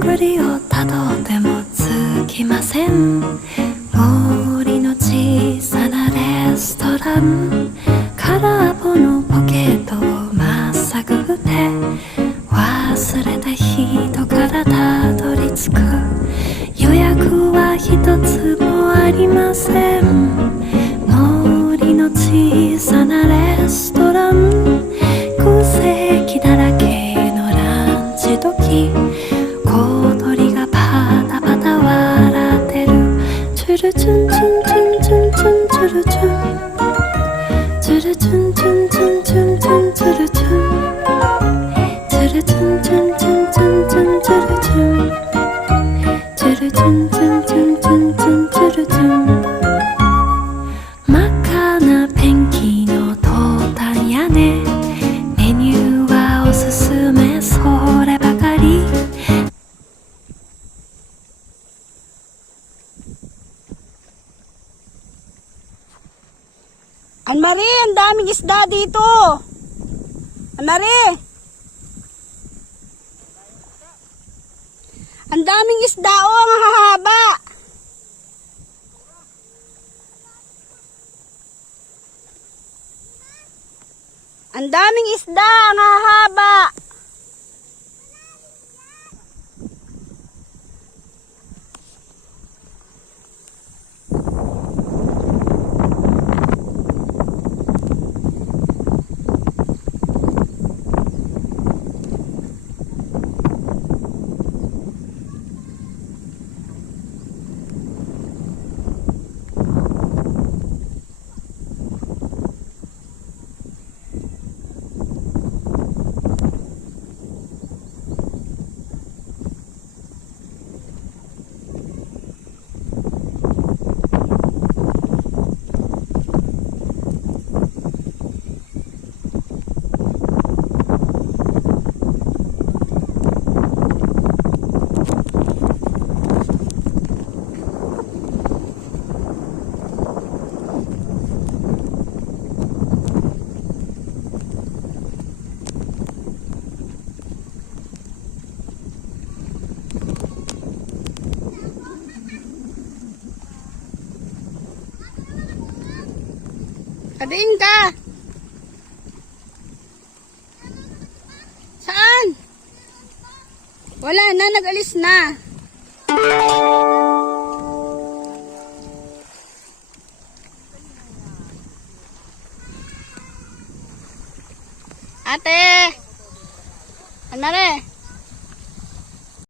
んぐりをたどってもつきません。森の小さなレストラン、空っぽのポケットをまっさぐって忘れた人からたどり着く。予約は一つもありません。森の小さなレストラン、空席だらけのランチ時、小鳥がパタパタ笑ってる。チュルチュンチュンチュンチュンチュンチュルチュン、チュルチュンチュンチュンチュンチュンチュルチュン、チュルチュンチュンチュンチュンチュンチュルチュン、チュルチュンチュンチュンチュンチュンチュルチュン。真っ赤なペンキのトータン屋根、メニューはおすすめそればかり。Anmari, ang daming isda dito. Anmari. Ang daming isda, oh, ang hahaba. Ang daming isda, ang hahaba. Kadaing ka. Saan? Wala na, nag-alis na. Ate! Anmari!